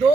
2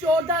14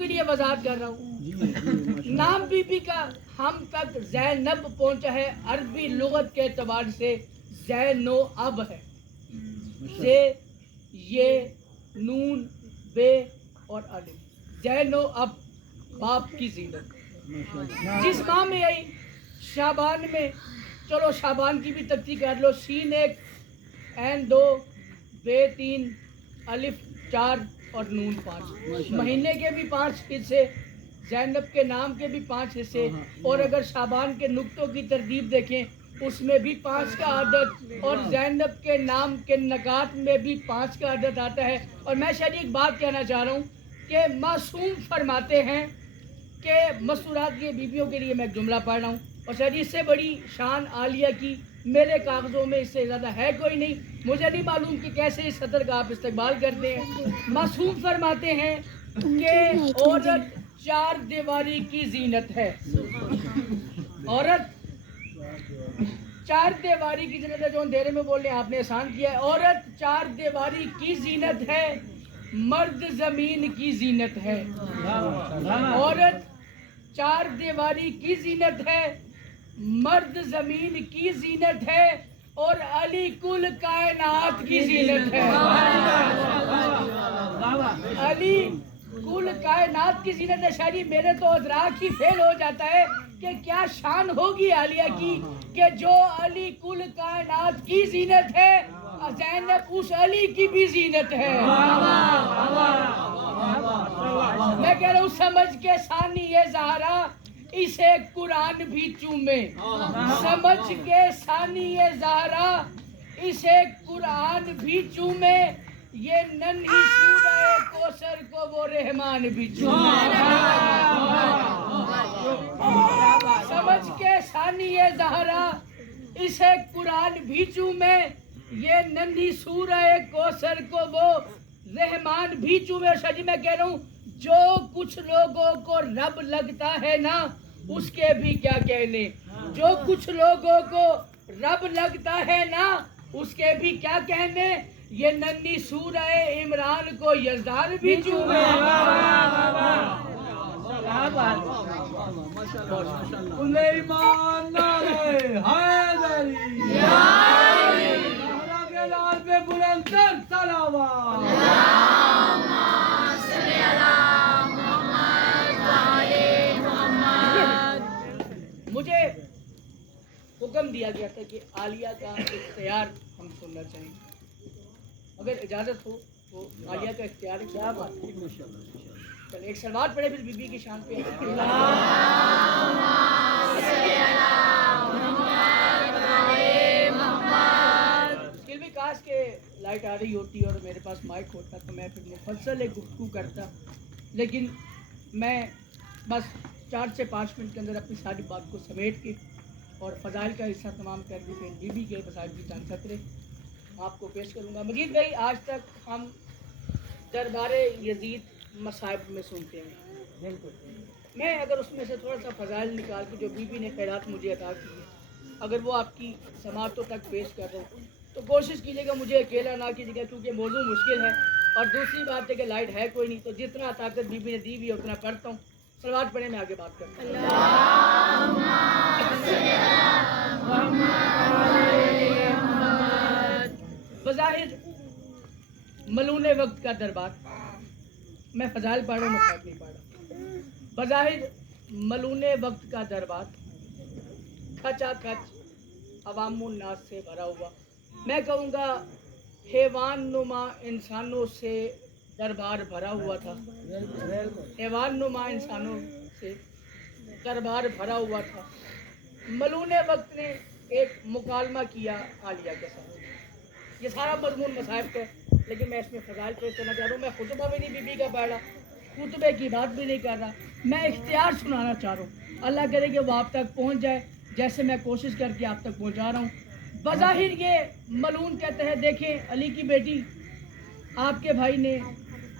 کے لیے وضاحت کر رہا ہوں. جی جی نام بی بی کا ہم تک زینب پہنچا ہے عربی لغت کے اعتبار سے زینو اب ہے. سے یہ نون بے اور الف زینو اب باپ کی زینت. جس ماہ میں آئی شعبان میں, چلو شعبان کی بھی ترتیب کر لو. سین 1 عین 2 بے 3 الف 4 اور نون 5. مہینے کے بھی 5 حصے, زینب کے نام کے بھی 5 حصے, اور اگر شعبان کے نقطوں کی ترتیب دیکھیں اس میں بھی 5 کا عدد, اور زینب کے نام کے نکات میں بھی 5 کا عدد آتا ہے. اور میں شاید ایک بات کہنا چاہ رہا ہوں کہ معصوم فرماتے ہیں کہ مستورات کی بیویوں کے لیے میں ایک جملہ پڑھ رہا ہوں, اور شاید اس سے بڑی شان عالیہ کی میرے کاغذوں میں اس سے زیادہ ہے کوئی نہیں. مجھے نہیں معلوم کہ کیسے اس سطر کا آپ استقبال کرتے ہیں. معصوم فرماتے ہیں کہ عورت 4 دیواری کی زینت ہے. عورت 4 دیواری کی زینت ہے. جو اندھیرے میں بول رہے ہیں آپ نے احسان کیا ہے. عورت 4 دیواری کی زینت ہے, مرد زمین کی زینت ہے. عورت 4 دیواری کی زینت ہے, مرد زمین کی زینت ہے, اور علی کل کائنات کی زینت ہے. علی کل کائنات کی زینت ہے. شاید میرے تو ادراک ہی فیل ہو جاتا ہے کہ کیا شان ہوگی عالیہ کی کہ جو علی کل کائنات کی زینت ہے, زینب اس علی کی بھی زینت ہے. میں کہہ رہا ہوں سمجھ کے ثانی زہرا اسے قرآن بھی چومے. سمجھ کے ثانی زہرا اسے قرآن بھی چومے, یہ ننھی سورہ کوثر کو وہ رحمان بھی چومے. سمجھ کے ثانی زہرا اسے قرآن بھی چومے, یہ ننھی سورہ کوثر کو وہ رحمان بھی چومے. اور شاہ جی میں کہہ رہا ہوں جو کچھ لوگوں کو رب لگتا ہے نا اس کے بھی کیا کہنے, جو کچھ لوگوں کو رب لگتا ہے نا اس کے بھی کیا کہنے, یہ ننھی سورہ عمران کو یزدان بھی چومے. سلیمان نعرہ حیدری مولا کے لال پہ بلند تر صلوات. مجھے حکم دیا گیا تھا کہ عالیہ کا اختیار ہم سننا چاہیں. اگر اجازت ہو تو عالیہ کا اختیار کیا بات ہے. چل ایک سلوات پڑھے پھر بی بی کی شان پہ. مشکل بھی کاش کے لائٹ آ رہی ہوتی اور میرے پاس مائک ہوتا تو میں پھر مفصل ایک گفتگو کرتا, لیکن میں بس 4 سے 5 منٹ کے اندر اپنی ساری بات کو سمیٹ کے اور فضائل کا حصہ تمام کر کے پھر بی بی کے فضائل کی چند خطرے آپ کو پیش کروں گا. مجید بھائی, آج تک ہم دربار یزید مصائب میں سنتے ہیں. میں اگر اس میں سے تھوڑا سا فضائل نکال کے جو بی بی نے خیرات مجھے عطا کی ہے اگر وہ آپ کی سماعتوں تک پیش کر رہا ہوں تو کوشش کیجیے گا مجھے اکیلا نہ کیجیے گا, کیونکہ موضوع مشکل ہے. اور دوسری بات ہے کہ لائٹ ہے کوئی نہیں, تو جتنا طاقت بی بی نے دی ہوئی ہے اتنا کرتا ہوں. سلوات پڑھے میں آگے بات کرتا ہوں. بظاہر ملون وقت کا دربار, میں فضائل پڑھ رہا ہوں, مصائب نہیں پڑھ رہا. بظاہر ملون وقت کا دربار کھچا کھچ عوام الناس سے بھرا ہوا, میں کہوں گا حیوان نما انسانوں سے دربار بھرا ہوا تھا. حیوان نما انسانوں سے دربار بھرا ہوا تھا. ملون وقت نے ایک مکالمہ کیا عالیہ کے ساتھ. یہ سارا مضمون مصائب کا ہے, لیکن میں اس میں فضائل پیش کرنا چاہ رہا ہوں. میں خطبہ بھی نہیں بی بی کا پڑھ رہا, خطبے کی بات بھی نہیں کر رہا, میں اختیار سنانا چاہ رہا ہوں. اللہ کرے کہ وہ آپ تک پہنچ جائے جیسے میں کوشش کر کے آپ تک پہنچا رہا ہوں. بظاہر یہ ملون کہتے ہیں, دیکھیں علی کی بیٹی آپ کے بھائی نے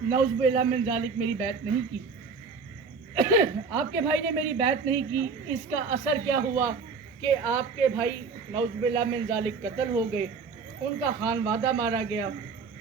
نعوذ باللہ من ذالک میری بیعت نہیں کی. آپ کے بھائی نے میری بیعت نہیں کی. اس کا اثر کیا ہوا کہ آپ کے بھائی نعوذ باللہ من ذالک قتل ہو گئے, ان کا خانوادہ مارا گیا,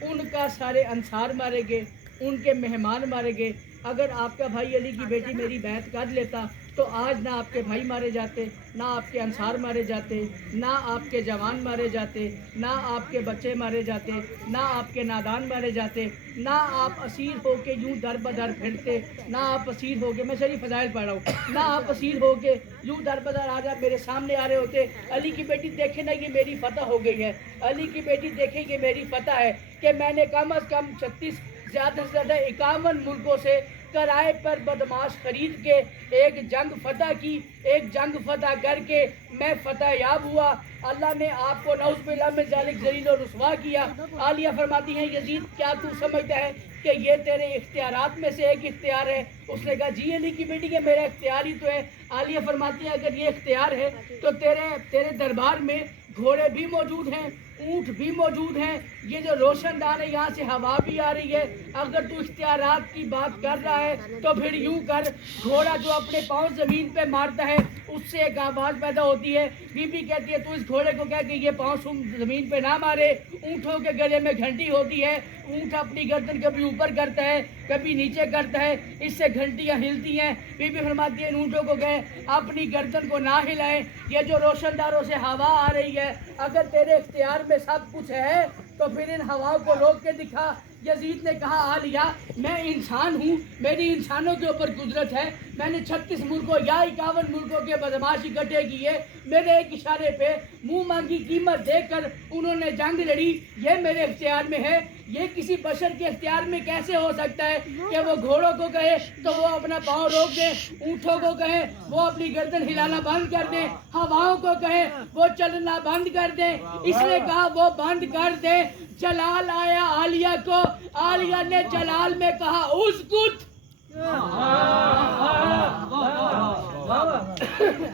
ان کا سارے انصار مارے گئے, ان کے مہمان مارے گئے. اگر آپ کا بھائی علی کی بیٹی میری بیعت کر لیتا تو آج نہ آپ کے بھائی مارے جاتے، نہ آپ کے انصار مارے جاتے، نہ آپ کے جوان مارے جاتے، نہ آپ کے بچے مارے جاتے، نہ آپ کے نادان مارے جاتے، نہ آپ اسیر ہو کے یوں در بدر پھرتے، نہ آپ اسیر ہو کے، میں شریف فضائل پڑھ رہا ہوں، نہ آپ اسیر ہو کے یوں در بدر آ جا میرے سامنے آ رہے ہوتے. علی کی بیٹی دیکھے نا یہ میری فتح ہو گئی ہے، علی کی بیٹی دیکھے یہ میری فتح ہے کہ میں نے کم از کم 36 زیادہ سے زیادہ 51 ملکوں سے کرائے پر بدماش خرید کے ایک جنگ فتح کی، ایک جنگ فتح کر کے میں فتح یاب ہوا. اللہ نے آپ کو نعوذ باللہ من ذالک ذلیل و رسوا کیا. عالیہ فرماتی ہیں یزید کیا تو سمجھتا ہے کہ یہ تیرے اختیارات میں سے ایک اختیار ہے؟ اس نے کہا جی علی کی بیٹی کہ میرا اختیار ہی تو ہے. عالیہ فرماتی ہے اگر یہ اختیار ہے تو تیرے دربار میں گھوڑے بھی موجود ہیں، اونٹ بھی موجود ہیں، یہ جو روشن دان ہے یہاں سے ہوا بھی آ رہی ہے. اگر تو اختیارات کی بات کر رہا ہے تو پھر یوں کر، گھوڑا جو اپنے پاؤں زمین پہ مارتا ہے اس سے ایک آواز پیدا ہوتی ہے. بی بی کہتی ہے تو اس گھوڑے کو کہہ کہ یہ پاؤں زمین پہ نہ مارے. اونٹوں کے گلے میں گھنٹی ہوتی ہے، اونٹ اپنی گردن کبھی اوپر کرتا ہے کبھی نیچے کرتا ہے، اس سے گھنٹیاں ہلتی ہیں. بی بی فرماتی ہے ان اونٹوں کو کہے اپنی گردن کو نہ ہلائیں، یہ جو روشن داروں سے ہوا آ رہی ہے اگر تیرے اختیار میں سب کچھ ہے تو پھر ان ہواؤں کو روک کے دکھا. یزید نے کہا عالیہ میں انسان ہوں، میری انسانوں کے اوپر قدرت ہے، میں نے 36 ملکوں یا 51 ملکوں کے بدماش اکٹھے کیے، میرے ایک اشارے پہ منہ مانگی قیمت دے کر انہوں نے جنگ لڑی، یہ میرے اختیار میں ہے. یہ کسی بشر کے اختیار میں کیسے ہو سکتا ہے کہ وہ گھوڑوں کو کہے تو وہ اپنا پاؤں روک دیں، اونٹوں کو کہے وہ اپنی گردن ہلانا بند کر دیں، ہواؤں کو کہے وہ چلنا بند کر دیں. اس نے کہا وہ بند کر دیں. جلال آیا عالیہ کو، عالیہ نے جلال میں کہا اسکت.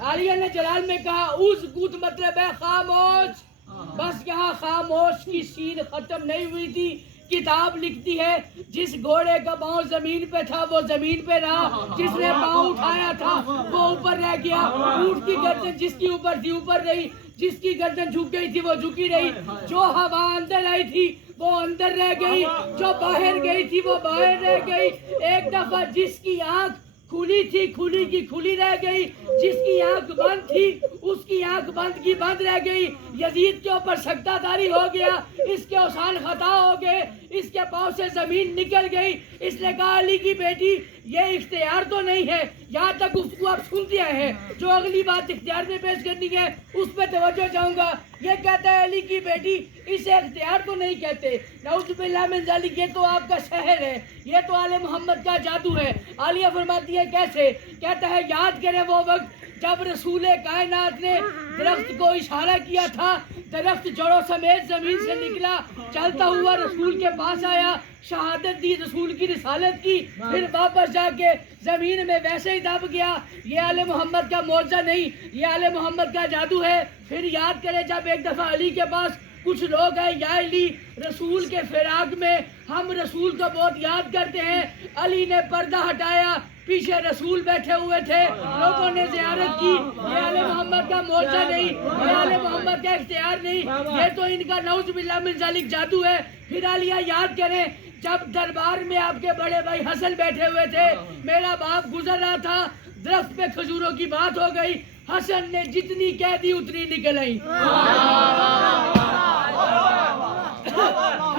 عالیہ نے جلال میں کہا اسکت مطلب ہے خاموش. بس یہاں خاموش کی سین ختم نہیں ہوئی تھی. کتاب لکھتی ہے جس گھوڑے کا پاؤں زمین پہ تھا وہ زمین پہ رہا، جس نے پاؤں اٹھایا تھا وہ اوپر رہ گیا. اونٹ کی گردن جس کی اوپر تھی اوپر رہی، جس کی گردن جھک گئی تھی وہ جھکی رہی. جو ہوا اندر آئی تھی وہ اندر رہ گئی، جو باہر گئی تھی وہ باہر رہ گئی. ایک دفعہ جس کی آنکھ کھلی تھی کھلی کی کھلی رہ گئی، جس کی آنکھ بند تھی اس کی آنکھ بند کی بند رہ گئی. یزید کے اوپر سجدہ داری ہو گیا، اس کے اوسان خطا ہو گئے، اس کے پاؤں سے زمین نکل گئی. اس نے کہا علی کی بیٹی یہ اختیار تو نہیں ہے. یہاں تک گفتگو آپ سنتے آئے ہیں، جو اگلی بات اختیار میں پیش کرنی ہے اس پہ توجہ چاہوں گا. یہ کہتا ہے علی کی بیٹی اسے اختیار تو نہیں کہتے، نعوذ باللہ من ذالک، یہ تو آپ کا شہر ہے، یہ تو آل محمد کا جادو ہے. عالیہ فرماتی ہے کیسے؟ کہتا ہے یاد کرے وہ وقت جب رسول کائنات نے درخت کو اشارہ کیا تھا، درخت جڑوں سمیت زمین سے نکلا، چلتا ہوا رسول کے پاس آیا، شہادت دی رسول کی رسالت کی، پھر واپس جا کے زمین میں ویسے ہی دب گیا. یہ آل محمد کا معجزہ نہیں، یہ آل محمد کا جادو ہے. پھر یاد کرے جب ایک دفعہ علی کے پاس کچھ لوگ ہیں، یا علی رسول کے فراق میں ہم رسول کو بہت یاد کرتے ہیں. علی نے پردہ ہٹایا، پیچھے رسول بیٹھے ہوئے تھے، لوگوں نے زیارت کی. یہ آل محمد کا معجزہ نہیں، یہ آل محمد کا اختیار نہیں، یہ تو ان کا نعوذ باللہ من ذالک جادو ہے. پھر عالیہ یاد کریں جب دربار میں آپ کے بڑے بھائی حسن بیٹھے ہوئے تھے، میرا باپ گزر رہا تھا، درخت پہ کھجوروں کی بات ہو گئی، حسن نے جتنی کہہ دی اتنی نکل آئی.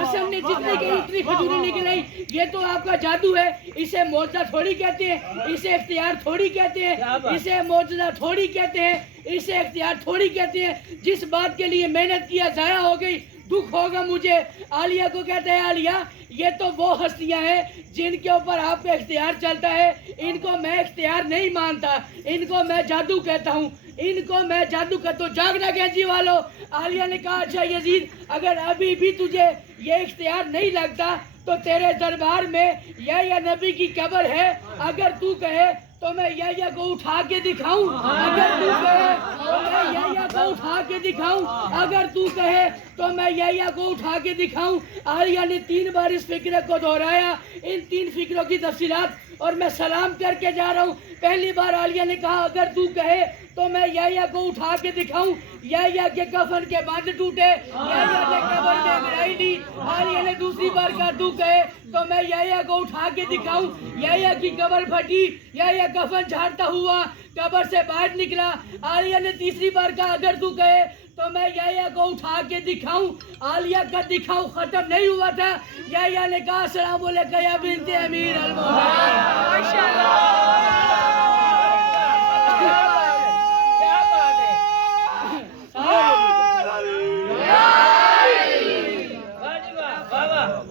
حسن نے جتنی کہی اتنی کھجوریں نکل آئی. یہ تو آپ کا جادو ہے. اسے معجزہ تھوڑی کہتے ہیں، اسے اختیار تھوڑی کہتے ہیں، اسے معجزہ تھوڑی کہتے ہیں، اسے اختیار تھوڑی کہتے ہیں. جس بات کے لیے محنت کیا ضائع ہو گئی، دکھ ہوگا مجھے. عالیہ کو کہتے ہیں عالیہ یہ تو وہ ہستیاں ہیں جن کے اوپر آپ کا اختیار چلتا ہے، ان کو میں اختیار نہیں مانتا، ان کو میں جادو کہتا ہوں، ان کو میں جادو کہتا ہوں. جاگنا کینچی والو. عالیہ نے کہا اچھا یزید اگر ابھی بھی تجھے یہ اختیار نہیں لگتا تو تیرے دربار میں یا نبی کی قبر ہے، اگر تو کہے تو میں یا کو اٹھا کے دکھاؤں، اگر تو کہے تو میں یا کو اٹھا کے دکھاؤں، اگر تو کہے تو میں یا کو اٹھا کے دکھاؤں. عالیہ نے 3 بار اس فکرے کو دہرایا، ان 3 فکروں کی تفصیلات، اور میں سلام کر کے جا رہا ہوں. پہلی بار عالیہ نے کہا اگر تو کہے تو میں یحییٰ کو اٹھا کے دکھاؤں یحییٰ کے کفن کے باندھ ٹوٹے یحییٰ نے قبر میں گرائی لی عالیہ نے دوسری بار کہا کہے تو میں یحییٰ کو اٹھا کے دکھاؤں یحییٰ کی قبر پھٹی یحییٰ کفن جھاڑتا ہوا قبر سے باہر نکلا عالیہ نے تیسری بار کہا اگر تو کہے تو میں یحییٰ کو اٹھا کے دکھاؤں عالیہ کا دکھاؤں ختم نہیں ہوا تھا یحییٰ نے کہا السلام علیکم یا بنت امیر المؤمنین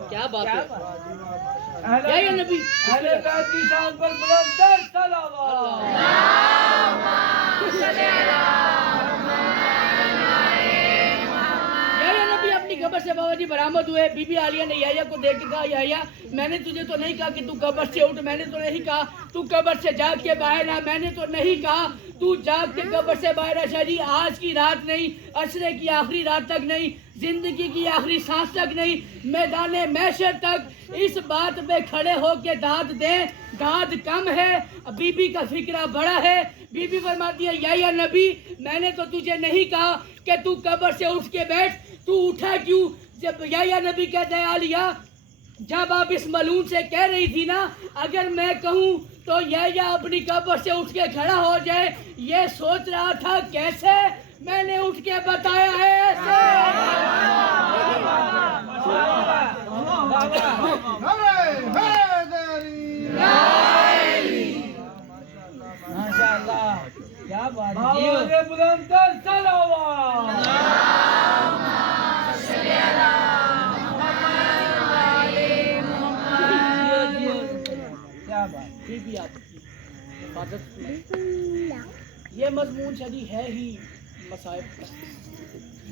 کیا بات ہے یا نبی اہل بیت کی شان پر بلند تر صلوات قبر سے بابا جی برآمد ہوئے بی بی عالیہ نے یحییٰ کو دیکھ کے کہا یحییٰ میں نے تجھے تو نہیں کہا کہ تو قبر سے اٹھ میں نے تو نہیں کہا تو قبر سے جاگ کے باہر آ میں نے تو نہیں کہا تو جاگ کے قبر سے باہر آ جی آج کی رات نہیں عشرے کی آخری رات تک نہیں زندگی کی آخری سانس تک نہیں میدان محشر تک اس بات پہ کھڑے ہو کے داد دیں داد کم ہے بی بی کا فکرہ بڑا ہے بی بی فرماتی ہے یحییٰ نبی میں نے تو تجھے نہیں کہا کہ تو قبر سے اٹھ کے بیٹھ تو اٹھا کیوں جب یحییٰ نبی کہتے ہیں عالیہ جب آپ اس ملعون سے کہہ رہی تھی نا اگر میں کہوں تو یحییٰ اپنی قبر سے اٹھ کے کھڑا ہو جائے یہ سوچ رہا تھا کیسے میں نے اٹھ کے بتایا ہے ایسے ماشاءاللہ کیا بات ہے بلند تر صلوات بھی آپ کی حفاظت ہوئی یہ مضمون شدی ہے ہی مصائب کا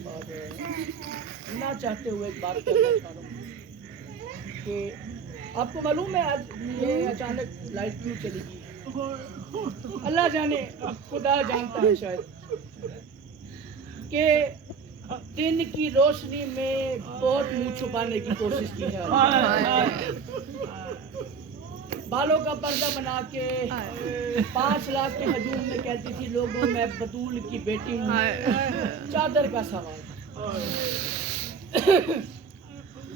اور نہ چاہتے ہوئے ایک بات کرنا چاہ رہا ہوں کہ آپ کو معلوم ہے آج یہ اچانک لائٹ کیوں چلی گئی اللہ جانے خدا جانتا ہے شاید کہ دن کی روشنی میں بہت منہ چھپانے کی کوشش کی ہے بالوں کا پردہ بنا کے 5 لاکھ کے ہجوم میں کہتی تھی لوگوں میں بطول کی بیٹی ہوں چادر کا سوال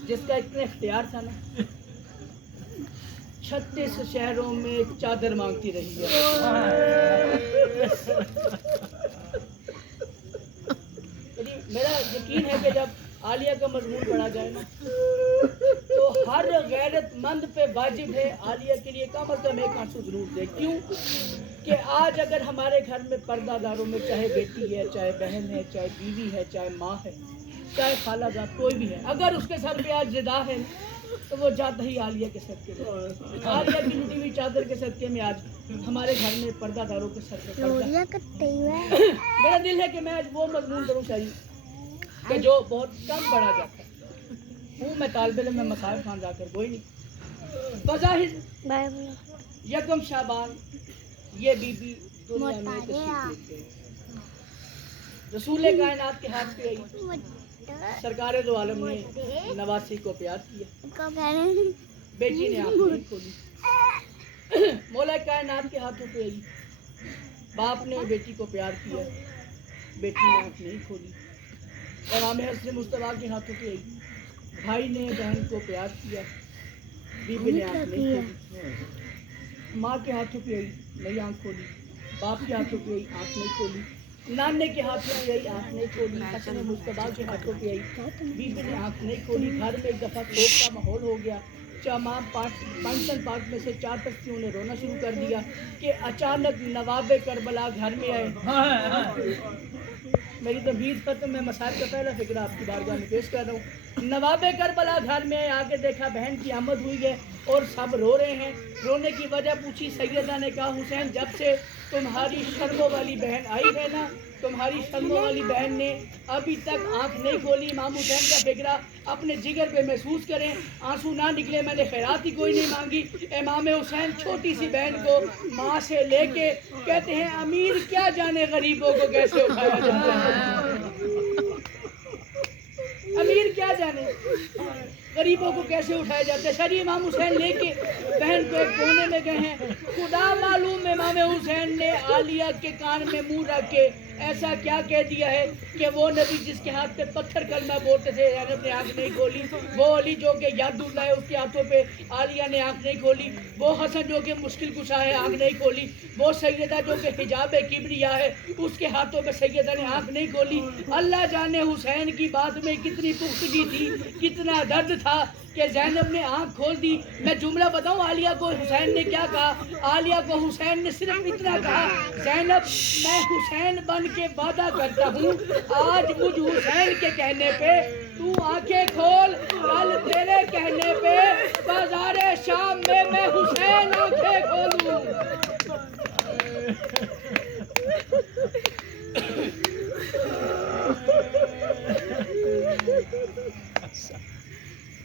جس کا اتنا اختیار تھا نا 36 شہروں میں چادر مانگتی رہی ہے میرا یقین ہے کہ جب عالیہ کا مضمون پڑھا جائے نا تو ہر غیرت مند پہ واجب ہے عالیہ کے لیے کم از کم ایک آنسو ضرور دے کیوں کہ آج اگر ہمارے گھر میں پردہ داروں میں چاہے بیٹی ہے چاہے بہن ہے چاہے بیوی ہے چاہے ماں ہے چاہے خالہ جات کوئی بھی ہے اگر اس کے سر پہ آج ردا ہے تو وہ جاتا ہی عالیہ کے صدقے میں عالیہ کی لٹی ہوئی چادر کے صدقے میں آج ہمارے گھر میں پردہ داروں کے سر پہ میرا دل ہے کہ میں آج وہ مضمون کروں چاہیے کہ جو بہت کم پڑھا جاتا ہے ہوں میں طالب علم میں مصائب خان جا کر کوئی نہیں بظاہر یکم شعبان یہ بی بی دنیا میں تشریف لے گئے رسول کائنات کے ہاتھ پہ آئی سرکار دو عالم نے نواسی کو پیار کیا بیٹی نے آنکھ نہیں کھولی مولا کائنات کے ہاتھوں پہ آئی باپ نے بیٹی کو پیار کیا بیٹی نے آنکھ نہیں کھولی امام حسن مصطفیٰ کے ہاتھوں پہ آئی بھائی نے بہن کو پیار کیا بیوی نے آنکھ نہیں کھولی ماں کے ہاتھوں پہ آئی نہیں آنکھ کھولی باپ کے ہاتھوں پہ آئی آنکھ نہیں کھولی نانے کے ہاتھوں پہ آئی آنکھ نہیں کھولی حسن مصطفیٰ کے ہاتھوں پہ آئی بیوی نے آنکھ نہیں کھولی گھر میں ایک دفعہ شوق کا ماحول ہو گیا تمام فنکشن پارک میں سے 4 بستیوں نے رونا شروع کر دیا کہ اچانک نواب کربلا گھر میں آئے میری تمہید ختم میں مسائل کا پہلا فکر آپ کی بارگاہ میں پیش کر رہا ہوں نواب کربلا گھر میں آئے آگے دیکھا بہن کی آمد ہوئی ہے اور سب رو رہے ہیں رونے کی وجہ پوچھی سیدہ نے کہا حسین جب سے تمہاری شرموں والی بہن آئی ہے نا تمہاری شرموں والی بہن نے ابھی تک آنکھ نہیں کھولی امام حسین کا فکرہ اپنے جگر پہ محسوس کریں آنسو نہ نکلے میں نے خیرات ہی کوئی نہیں مانگی امام حسین چھوٹی سی بہن کو ماں سے لے کے کہتے ہیں امیر کیا جانے غریبوں کو کیسے اٹھایا جاتا ہے امیر کیا جانے غریبوں کو کیسے اٹھایا جاتا ہے. شریع امام حسین لے کے بہن کو ایک کونے میں گئے ہیں. خدا معلوم امام حسین نے عالیہ کے کان میں منہ رکھ کے ایسا کیا کہہ دیا ہے کہ وہ نبی جس کے ہاتھ پہ پتھر کلمہ بولتے تھے زینب نے آنکھ نہیں کھولی, وہ علی جو کہ یاد اللہ ہے اس کے ہاتھوں پہ عالیہ نے آنکھ نہیں کھولی, وہ حسن جو کہ مشکل کشا ہے آنکھ نہیں کھولی, وہ سیدہ جو کہ حجاب کبریا ہے اس کے ہاتھوں پہ سیدہ نے آنکھ نہیں کھولی. اللہ جانے حسین کی بات میں کتنی پختگی تھی, کتنا درد تھا کہ زینب نے آنکھ کھول دی. میں جملہ بتاؤں عالیہ کو حسین نے کیا کہا. عالیہ کو حسین نے صرف اتنا کہا, زینب میں حسین بن کے وعدہ کرتا ہوں آج مجھ حسین کے کہنے پہ تو آنکھیں کھول, کل تیرے کہنے پہ بازار شام میں حسین آنکھیں کھولوں.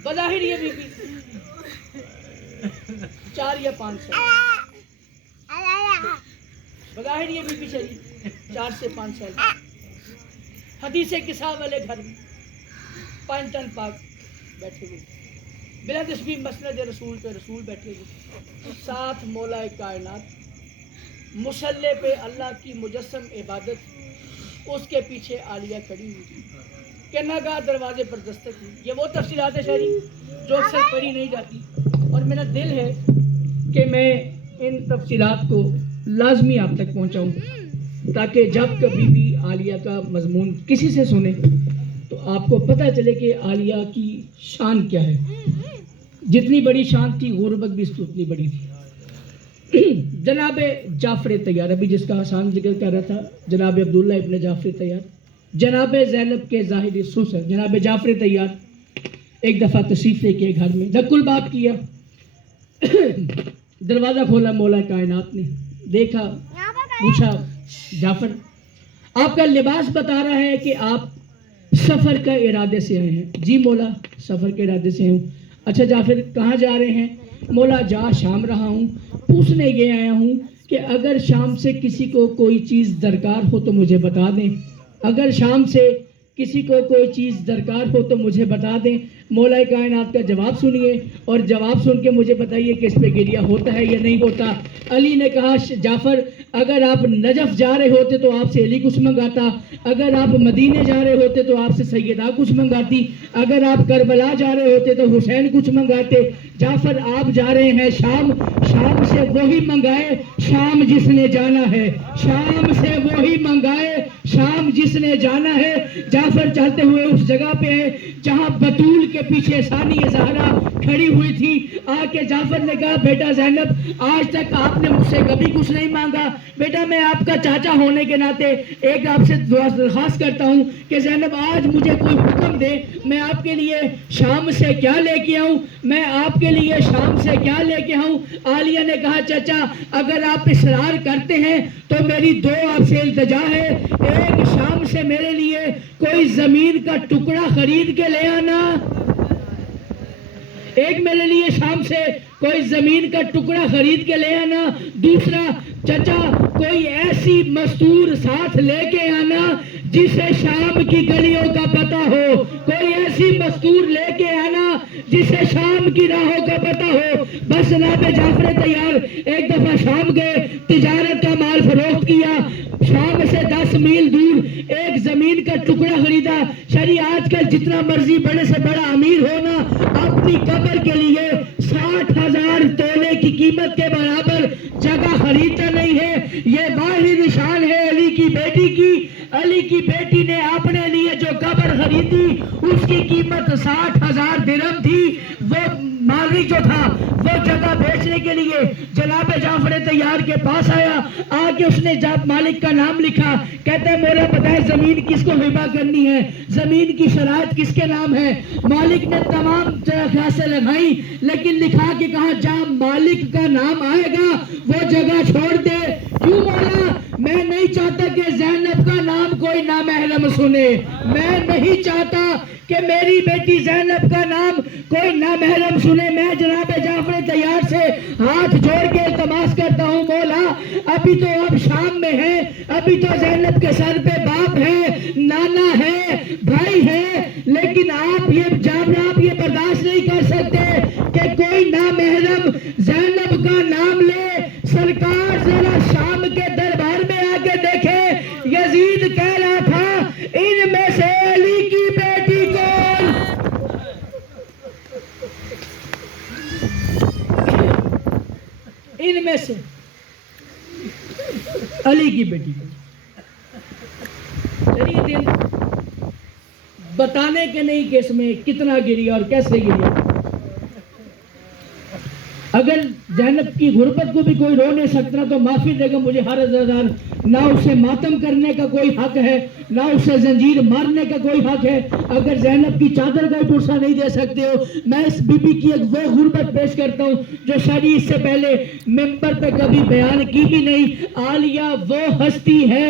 بظاہر یہ بی بی 4 یا 5 سال, بظاہر یہ بی بی چلی 4 سے 5 سال, حدیث قصہ والے گھر میں 5 ٹن پاک بیٹھے ہوئے, بلا تشبیہ مسند رسول پہ رسول بیٹھے ہوئے, ساتھ مولا کائنات, مصلی پہ اللہ کی مجسم عبادت, اس کے پیچھے عالیہ کھڑی ہوئی تھی کہ ناگاہ دروازے پر دستک ہوئی. یہ وہ تفصیلات شہری جو اکثر پڑھی نہیں جاتی, اور میرا دل ہے کہ میں ان تفصیلات کو لازمی آپ تک پہنچاؤں تاکہ جب کبھی بھی عالیہ کا مضمون کسی سے سنے تو آپ کو پتہ چلے کہ عالیہ کی شان کیا ہے. جتنی بڑی شان تھی غربت بھی اس کی اتنی بڑی تھی. جناب جعفر طیار, ابھی جس کا حسان ذکر کر رہا تھا, جناب عبداللہ ابن جعفر طیار, جناب زینب کے ظاہری سسر جناب جعفر طیار ایک دفعہ تشریف لے کے گھر میں دھک الباب کیا, دروازہ کھولا, مولا کائنات نے دیکھا, پوچھا جعفر آپ کا لباس بتا رہا ہے کہ آپ سفر کا ارادے سے آئے ہیں. جی مولا سفر کے ارادے سے ہوں. اچھا جعفر کہاں جا رہے ہیں؟ مولا جا شام رہا ہوں, پوچھنے یہ آیا ہوں کہ اگر شام سے کسی کو کوئی چیز درکار ہو تو مجھے بتا دیں, اگر شام سے کسی کو کوئی چیز درکار ہو تو مجھے بتا دیں. مولا کائنات کا جواب سنیے اور جواب سن کے مجھے بتائیے کہ اس پہ گریہ ہوتا ہے یا نہیں ہوتا. علی نے کہا جعفر اگر آپ نجف جا رہے ہوتے تو آپ سے علی کچھ منگاتا, اگر آپ مدینے جا رہے ہوتے تو آپ سے سیدہ کچھ منگاتی, اگر آپ کربلا جا رہے ہوتے تو حسین کچھ منگاتے. جعفر آپ جا رہے ہیں شام, شام سے وہی منگائے شام جس نے جانا ہے, شام سے وہی منگائے شام جس نے جانا ہے. جعفر چلتے ہوئے اس جگہ پہ ہے جہاں بطول کے پیچھے ثانی زہرا کھڑی ہوئی تھی. آ کے جعفر نے کہا بیٹا زینب آج تک آپ نے مجھ سے کبھی کچھ نہیں مانگا, بیٹا میں آپ کا چاچا ہونے کے ناطے ایک آپ سے درخواست کرتا ہوں کہ زینب آج مجھے کوئی حکم دے, میں آپ کے لیے شام سے کیا لے کے آؤں, میں آپ کے لیے شام سے کیا لے کے آؤں. عالیہ نے کہا چچا اگر آپ اصرار کرتے ہیں تو میری 2 آپ سے التجا ہے, ایک شام سے میرے لیے کوئی زمین کا ٹکڑا خرید کے لے آنا, ایک میرے لیے شام سے کوئی زمین کا ٹکڑا خرید کے لے آنا. دوسرا چچا کوئی ایسی مستور ساتھ لے کے آنا جسے شام کی گلیوں کا پتہ ہو, کوئی ایسی مستور لے کے آنا جسے شام کی راہوں کا پتہ ہو. بس جناب جعفر طیار ایک دفعہ شام گئے, تجارت کا مال فروخت کیا, شام سے 10 میل دور ایک زمین کا ٹکڑا خریدا. شریع آج کل جتنا مرضی بڑے سے بڑا امیر ہونا اپنی قبر کے لیے 60,000 تولے کی قیمت کے برابر جگہ خریدتا نہیں ہے. یہ واحد نشان ہے علی کی بیٹی کی. علی کی بیٹی نے اپنے لیے جو قبر خریدی اس کی قیمت 60,000 درہم تھی. وہ مالک جو تھا وہ جگہ بیچنے کے لیے جناب جعفر طیار کے پاس آیا, آ کے اس نے مالک کا نام لکھا, کہتے ہیں مولا بتائے زمین کس کو ہبہ کرنی ہے, زمین کی شرائط کس کے نام ہے. مالک نے تمام خیاسیں لگائی لیکن لکھا کہ کہا جہاں مالک کا نام آئے گا وہ جگہ چھوڑ دے. کیوں مولا؟ میں نہیں چاہتا کہ زینب کا نام کوئی نامحرم سنے, میں نہیں چاہتا کہ میری بیٹی زینب کا نام کوئی نامحرم سنے. میں جناب جعفر طیار سے ہاتھ جوڑ کے التماس کرتا ہوں مولا ابھی تو آپ شام میں ہیں, ابھی تو زینب کے سر پہ باپ ہے, نانا ہے, بھائی ہے, لیکن آپ یہ برداشت نہیں کوئی نامحرم زینب کا نام لے. سرکار ذرا شام کے دربار میں آ کے دیکھے, یزید کہہ رہا تھا ان میں سے علی کی بیٹی کون؟ ان میں سے علی کی بیٹی کون؟ چلیے دن بتانے کے نہیں کہ اس میں کتنا گریا اور کیسے گریا. اگر زینب کی غربت کو بھی کوئی رو نہیں سکتا تو معافی دے گا مجھے ہر عزیزان. نہ اسے ماتم کرنے کا کوئی حق ہے, نہ اسے زنجیر مارنے کا کوئی حق ہے. اگر زینب کی چادر کا پرسہ نہیں دے سکتے ہو, میں اس بی بی کی ایک وہ غربت پیش کرتا ہوں جو شاید اس سے پہلے ممبر پہ کبھی بیان کی بھی نہیں. عالیہ وہ ہستی ہے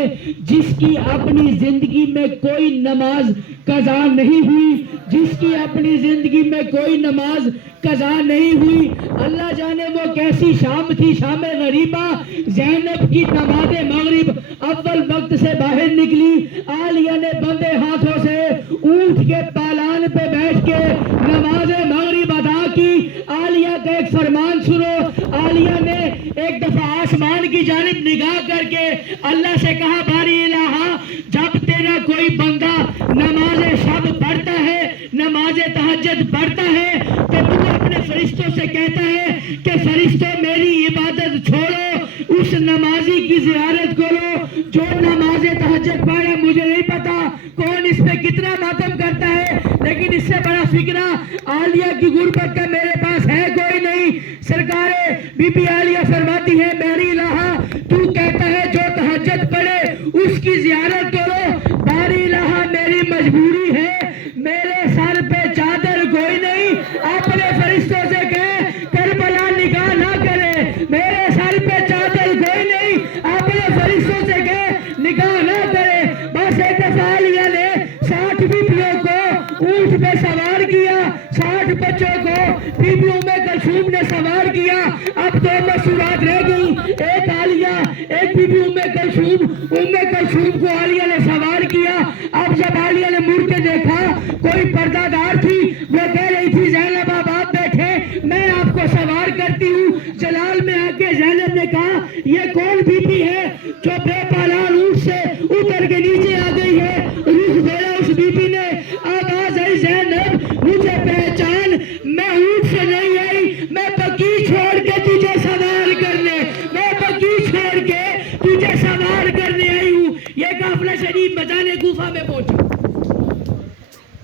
جس کی اپنی زندگی میں کوئی نماز قضا نہیں ہوئی, جس کی اپنی زندگی میں کوئی نماز قضا نہیں ہوئی. اللہ جانے وہ کیسی شام تھی, شام غریبہ. زینب کی نماز مغرب اول وقت سے باہر نکلی. عالیہ نے بندے ہاتھوں سے اونٹ کے پالان پہ بیٹھ کے نماز مغرب ادا کی. عالیہ کا ایک فرمان سنو. عالیہ نے ایک دفعہ آسمان کی جانب نگاہ کر کے اللہ سے کہا, باری الہ, جب تیرا کوئی بندہ نماز شب پڑھتا ہے, نماز تہجد پڑھتا ہے, تو تو اپنے فرشتوں سے کہتا ہے کہ فرشتوں میری عبادت چھوڑو, اس نمازی کی زیارت کرو جو نماز تہجد پڑھے. مجھے نہیں پتا کون اس پہ کتنا ماتم کرتا ہے, لیکن اس سے بڑا فکرہ عالیہ کی غربت کا میرے پاس ہے کوئی نہیں. سرکار بی بی عالیہ فرماتی ہے, میری الہ, تو کہتا ہے جو تہجد پڑھے اس کی زیارت کرو. باری الہ, میری مجبوری ہے, میرے سر پہ چادر کوئی نہیں. اپنے فرشتوں سے کہے کربلا نگاہ نہ کرے, میرے سر پہ چادر کوئی نہیں. اپنے فرشتوں سے کہے نگاہ نہ کرے. بس ایک دفعہ عالیہ نے 60 بیبیوں کو اونٹ پہ سوار کیا, 60 بچوں کو بیبی ام کلثوم نے سوار کیا. اب 2 مصورات رہ گئی, ایک عالیہ, ایک بیبی ام کلثوم. ام کلثوم کو عالیہ نے سوار کیا. اب جب عالیہ نے مڑ کے دیکھا کوئی پردہ دار تھی, وہ کہہ رہی تھی زینب اب آپ بیٹھے, میں آپ کو سوار کرتی ہوں. جلال میں آ کے زینب نے کہا یہ کون بیبی ہے جو بے پالان اونٹ سے اتر کے نیچے آ گئی ہے؟ رخ پھیرا اس بیبی نے, آواز آئی زینب مجھے پہچان, میں اونٹ سے نہیں آئی, میں بقی چھوڑ کے تجھے سوار کرنے, میں بقی چھوڑ کے تجھے سوار کرنے آئی ہوں. یہ قافلہ شریف بازار کوفہ میں پہنچا,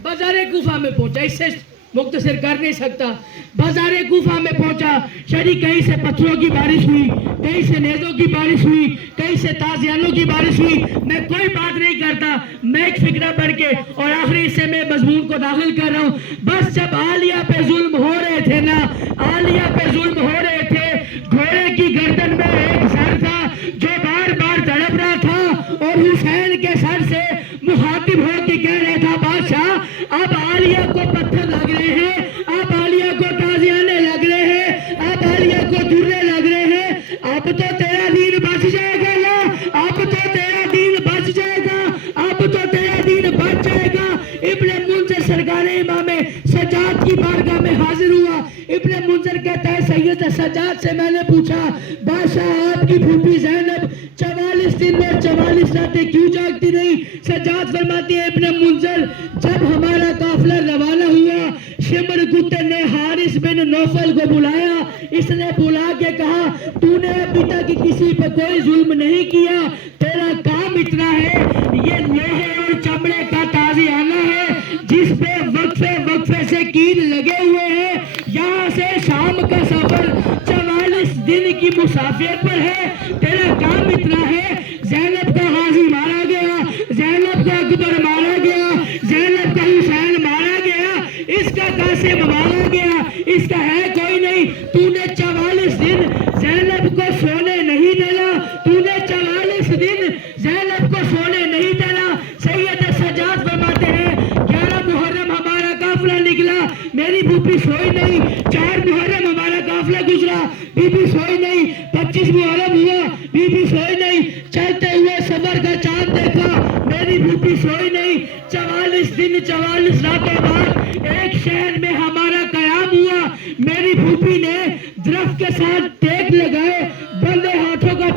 بازار کوفہ میں پہنچا, اس سے مختصر کر نہیں سکتا. بازار کوفہ میں پہنچا, شریف کہیں سے پتھروں کی بارش ہوئی, کہیں سے نیزوں کی بارش ہوئی, کہیں سے تازیانوں کی بارش ہوئی. میں کوئی بات نہیں کرتا, میں ایک فکرہ پڑھ کے اور آخری حصے میں مضمون کو داخل کر رہا ہوں. بس جب عالیہ پہ ظلم ہو رہے تھے نا, عالیہ پہ ظلم ہو رہے تھے, گھوڑے کی گردن میں ایک سر تھا جو بار بار تڑپ رہا تھا اور حسین کے سر سے مخاطب ہو کے کہہ رہا تھا بادشاہ اب عالیہ کو پتھر لگ رہے ہیں, اب عالیہ کو تازیانے لگ رہے ہیں, اب عالیہ کو درے لگ رہے ہیں, اب تو تیرا دین بچ جائے گا نا, اب تو تیرا دین بچ جائے گا, اب تو تیرا دین بچ جائے گا. ابن منذر سرکار امام سجاد کی بارگاہ میں حاضر ہوا. ابن منذر کہتا ہے سید سجاد سے میں نے پوچھا بادشاہ آپ کی پھوپھی زینب 44 دن اور 44 راتیں کیوں جاگتی نہیں؟ سجاد فرماتی ہے ابن منذر جب ہمارا قافلہ روانہ ہوا, شمر کتے نے حارث بن نوفل کو بلایا, اس نے بلا کے کہا تو نے ابھی تک کسی پہ کوئی ظلم نہیں کیا, تیرا کام اتنا ہے, یہ لوہے اور چمڑے کا تازیانہ ہے جس پہ وقفے وقفے سے کیل لگے ہوئے ہیں, یہاں سے شام کا سفر 44 دن کی مسافر پر ہے, تیرا کام اتنا ہے. زینب کا غازی مارا گیا, زینب کا اکبر مارا گیا, زینب کا حسین مارا گیا, اس کا قاسم مارا گیا, اس کا ہے کوئی نہیں. تو نے 44 دن زینب کو سونے نہیں دینا, تو نے 44 دن زینب کو سونے نہیں دینا. سید سجاد فرماتے ہیں 11 محرم ہمارا قافلہ نکلا, میری پھوپھی سوئی نہیں. 4 محرم ہمارا قافلہ گزرا, بی بی سوئی نہیں. 25 محرم ہوا, بی بی سوئی نہیں. چلتے ہوئے صبر کا چاند دیکھا, میری پھوپھی سوئی نہیں. 44 دن 44 راتوں بعد ایک شہر میں ہمارا قیام ہوا, میری